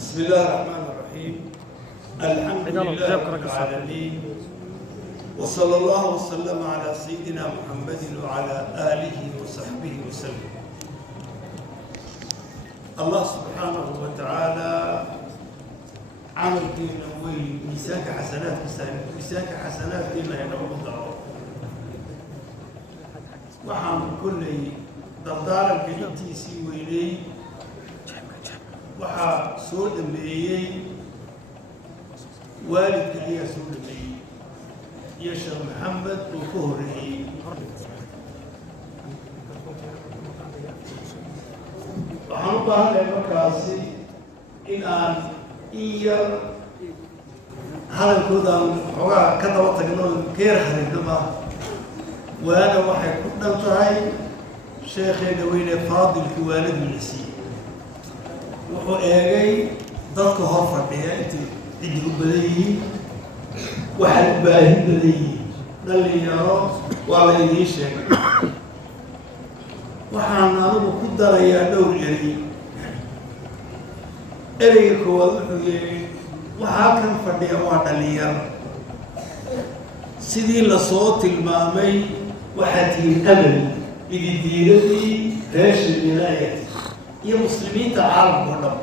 بسم الله الرحمن الرحيم. الحمد لله رب العالمين، وصلى الله وسلم على سيدنا محمد وعلى آله وصحبه وسلم. الله سبحانه وتعالى عمل فينا وميساك حسنات فينا ينوم الدعوة وحام كل دردارا كنتي سيويني waxaa soo dhameeyey waalidka ayaa soo dhameeyey iyo sheekh maxamed uu ka horreeyey. waxaan u baahannahay markaasi in aan in yar hadalkoodaan xoogaa ka daba tagno geer harinama waana waxay ku dhan tahay sheekheena weyne faadilkii waaliduna siiyey. wuxuu eegay dadka hor fadhiya intay ciddi u badan yihiin, waxay u baahi badan yihiin. dhalinyaro waa la idiin sheegay. waxaan anigu ku darayaa dhowr erey. ereyga koowaad wuxuu yidhi waxaa kan fadhiya waa dhalinyaro. sidii lasoo tilmaamay waxaa tihiin amal ididiiradii reesha wilaayad iyo muslimiinta caalamka oo dhan.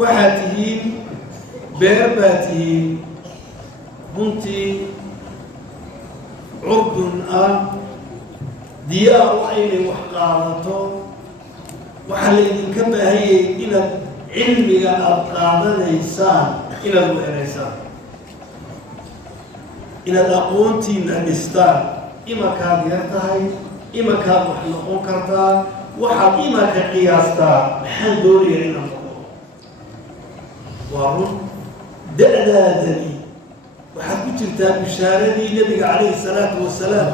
waxaad tihiin beer baa tihiin runtii curdun ah diyaar u aynay wax qaadato. waxaa laydinka baahanyay inaad cilmiga aada qaadanaysaan inaad weeraysaan, inaad aqoontiina dhistaan. imankaad yar tahay, imankaad wax noqon kartaa. waxaad imanka qiyaastaa maxaan doonayaa inaan noqdo. waa run da-daadani waxaad ku jirtaa bishaaradii nebiga calayhi salaatu wasalaam.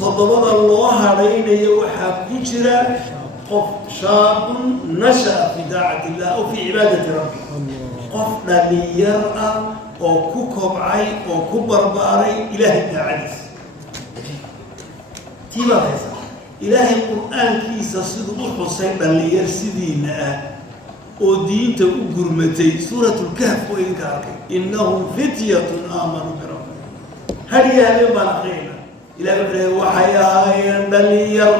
toddobada loo hadhaynayo waxaa ku jira qof shaabun nasha'a fi daacati illah aw fi cibaadati rabbi. qof dhalinyar ah oo ku kobcay oo ku barbaaray ilaahay daacadiisa. tii baad haysaa. ilaahay qur-aankiisa siduu u xusay dhalinyar sidiina ah oo diinta u gurmatay suuratulkahf oo idinka arkay innahum fityatun aamanuu birabbihim. hadiya habeen baan akriyayna. ilahay wuxuu leeyahay waxay ahaayeen dhalinyar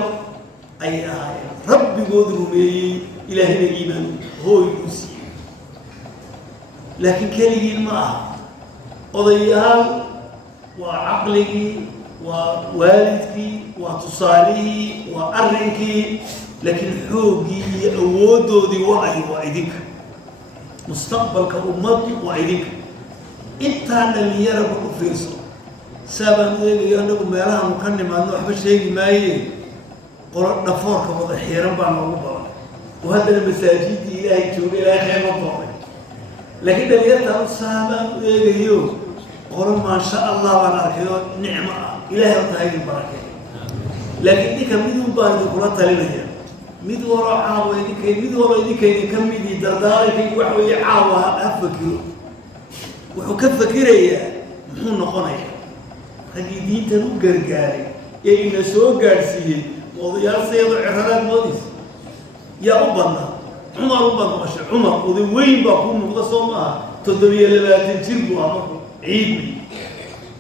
ayay ahaayeen rabbigood rumeeyey, ilaahayna iimaan hooy uu siiyey. laakiin keligiin ma aha. odayaal waa caqligii, waa waalidkii, waa tusaalihii, waa arrinkii, laakiin xooggii iyo awooddoodii waa idinka. mustaqbalka ummaddu waa idinka. intaa dhalinyaraba u fiirso. saabaan u eegayo anagu meelahaanu ka nimaadno waxba sheegi maaye qolo dhafoorka wada xiiran baa noogu badan oo haddana masaajidii ilaahay jooga ilaahay khayma doonay. laakiin dhalinyartaan saabaan u eegayo qolo maasha allah baan arkayo nicmo ah. ilaahay horta haydin barakay. laakiin ninka midun baan idinkula talinaya. mid walo caawa idinkaydinka midii dardaarankaygu waxa weeye caawa ha fakiro. wuxuu ka fakirayaa muxuu noqonayaa. raggii diintan u gargaaray ee ina soo gaadhsiiyey odayaal sayado ciraraad moodaysa yaa u badnaa. cumar u bad maqashay. cumar oday weyn baa kuu muuqda soo maaha. 27 jir buu ah marku ciid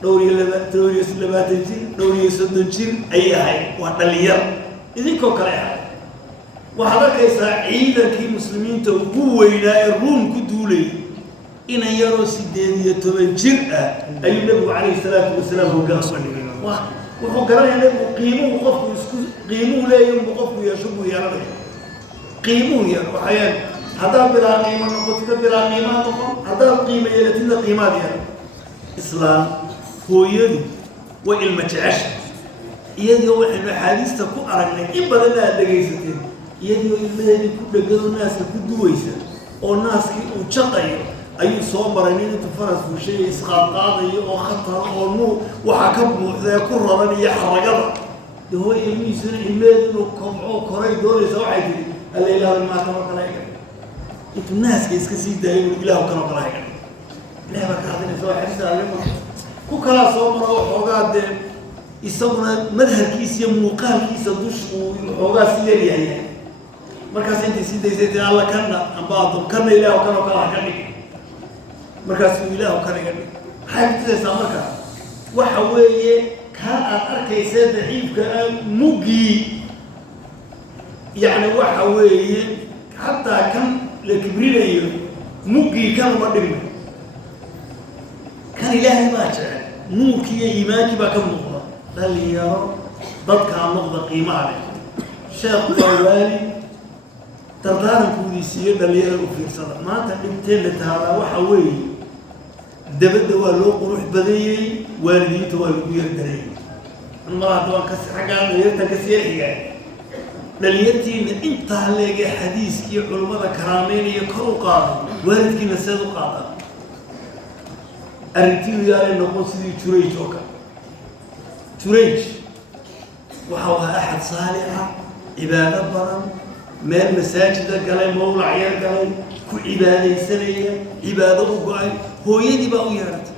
dhowr iyo 20 jir, dhowr iyo 30 jir ayay ahayd. waa dhalinyar idinkoo kale ahayd. waxaad arkaysaa ciidankii muslimiinta ugu weynaa ee ruum ku duulayay inan yaroo 18 jir ah ayuu nebigu calayhi salaatu wasalaam hoggaan uga dhigay. wuxuu garanayaa nebigu qiimuhu leeyahy unba qofku yeesho buu yeelanaya. qiimuhu yar waxayaan haddaad bilaa qiimo noqotida bilaa qiimaa noqon, haddaad qiimo yeelatidna qiimaad yeelan. islaam hooyadu way ilma jecesha. iyadoo waxaynu axaadiista ku aragnay in badanna aad dhegaysateen. iyadoo ilmaheedii ku dhegado naaska ku duwaysa oo naaskii uu jaqayo ayuu soo maray nin intu faras fuushay isqaadqaadayo oo khatara oo nuur waxaa ka buuxdee ku raran iyo xaragada. de hooy ilmihiisuna ilmeheedu inuu kobco koray doonaysa waxay tihi alla ilaahay maa kanoo kale hayga. intuu naaska iska sii daayay uu ilaahu kanoo kale hayga. ilahay baa ka hadinaysa waa xadiis arrimo ku kalaa soo maro waxoogaa dee isaguna madharkiisa iyo muuqaalkiisa dush uu waxoogaa si yaryahay markaas intii si daysay alla kana ambaado kana ilaahu kana kala ka dhig markaas ilaahu kana ga dhig xaybtiisa marka waxa weeye ka aad arkaysa daciifka mugi يعني waxa weeye hatta kan la kibrinayo mugi kan ma dhigno kan ilaahay ma jecel nuurkiyo iimaanki ba ka muuqda dhalinyaro dadka noqda qiimaha leh sheekh waali tardaarankuudiisiyo dhalinyaro u fiirsada maanta dhibteen la taala waxa weeye dabada waa loo qurux badayay waalidiinta waa lagu yardaray marada waa ka saxagaan yarta ka siixiyay dhalinyartiina inta leega xadiiskii culimada karaameynaya kor u qaaday waalidkiina sida u qaaday arrintii yaale noqon sidii Jurayj oo kale Jurayj waxa uu ahaa ahad saalixa cibaado badan meel masaajida galay mawlac yar galay ku cibaadaysanaya cibaado u go'ay hooyadii baa u yeeratay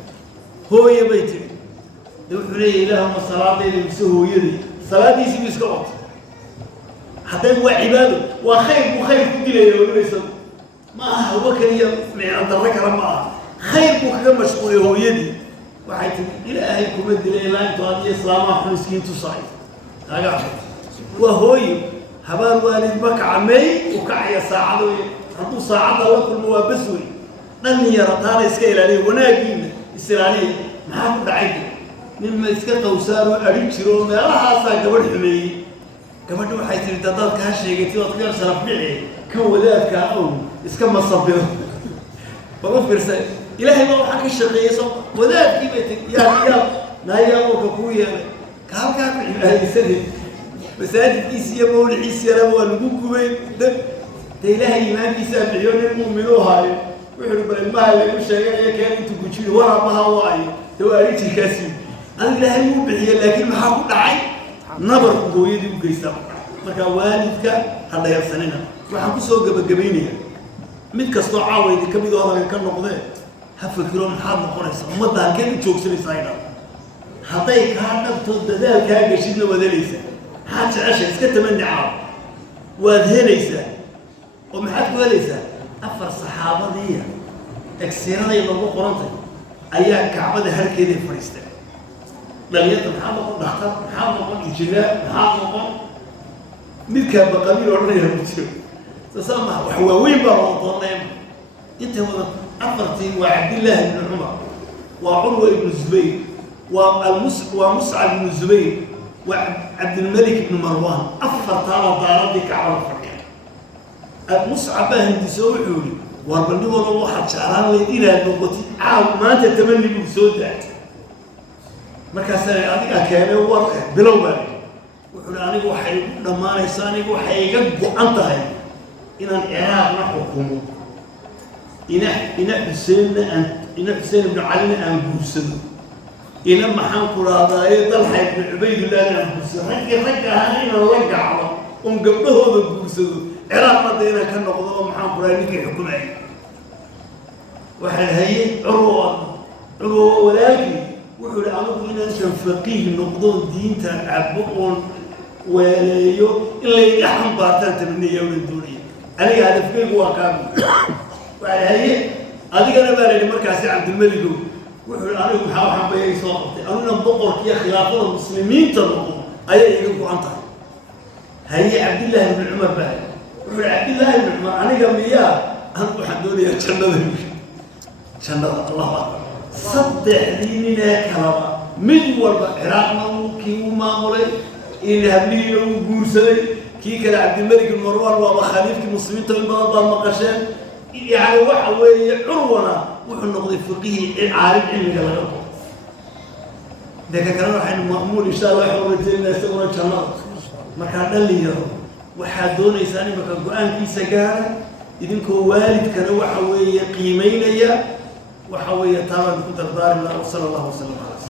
hooyo bay tiri wuxuu leeyahay ilaahuma salaadeeda mise hooyadii salaadiisii iska wata haddii waa cibaado waa khayr ku dilayo waliba ma aha wakaliya meel darro kala ma aha خير بوكا مشغول هويدي waxay tiri ilaahay kuma dilay ilaa inta aad islaamaha xuskin tusay taga waa hooy habar waalid baka amay oo kacaya saacado haduu saacada la kulmo waa baswi dhan yarataana iska ilaaliyo wanaagiina islaaniye maxaa ku dhacay nin ma iska qowsaaro arin jiro meelahaas gabadh xumeeyay gabadhu waxay tiri dad ka sheegay oo ka sharaf bixi kan wadaadka oo iska masabiro baba fiirsay إلهي ما وحنا الشقية صم وذاك كيف يا نايا وكويا كم إلهي سنة مساجد إيسيا مول عيسيا ربوا الجوكوين ده إلهي ما بيسأل عيون المؤمنون هاي ويحرب المال اللي مش شايع كان تقولين ورا ما هواي تواريخ كاسين أنا إلهي مو بعيا لكن ما حقول عين نبر قويدي وكيسام مكوالدك هذا يفسننا وحكوا سوق بجبينيا متكسر عاوي دي كم يدور كان نقضي هفكرون حرب قريش ومضى كان يشوكسني صايرة حطيك هذا توددال كان يشيلنا ودليسة حاج عشان سكت من عاو وذهليسة ومحد وليسة أفر الصحابة دي تكسيرنا يضربوا قرنطي أيام كعبة هركيدي فريستة لغيت محمد نختار محمد الجلاء محمد ملكا بقبيل ورنيه المتشو تسمح وحواوين برمضان انت أفرتي وعبد الله بن عمر وعروة بن الزبير ومصعب بن الزبير وعبد الملك بن مروان أفرت على دارتك على الفرق مصعب هندي سوحولي واربني والله واحد شعران لي إلى النقطة ما تتمني بسودات ما كان سنة أديك كان ورق بلو بالي وحنا وحي لما يساني وحي يقبو أنتهي إن العراق نحكمه إن حسين بن علي أن بوسد إن محمد هذا طلحة بن عبيد الله أن بوسد رجع هنا رجع قبله هذا بوسد عراق مدينة كان نقضوا محمد نيجي حكومي وحنا هي عروة ولكن وحول أمره إن أنت فقيه نقضون دين تعبقون ولايو إلا يحم بارتان من يوم الدنيا أنا هذا فقيه وكامل وعلى هي هذه أنا بالي مركز عبد الملك وحول أنا محاول بيجي صاحبتي أنا نبقر كيا خلافة المسلمين تنقض أي يجوا عنها هي عبد الله بن عمر بالي وحول عبد الله بن عمر أنا قبل إياه أنا وحدوني أتشنده الله أكبر صدق ديننا كلامه من والعراق كي وما مري إن هبلي وجورسي كي كان عبد الملك بن مروان وأبو خليفة المسلمين تلمضوا المقاشين يعني واحد عرونا وحنا نقضي فقيه عارف علمي كلا نقول ده كلام راح مأمول إن شاء الله يحاول يجينا يسوون إن شاء الله ما كان اللي يرى واحد دون إنسان ما كان قرآن في سجارة إذن كوالد كان وحوي قيمين يا وحوي ترى كتر دار الله صلى الله عليه وسلم.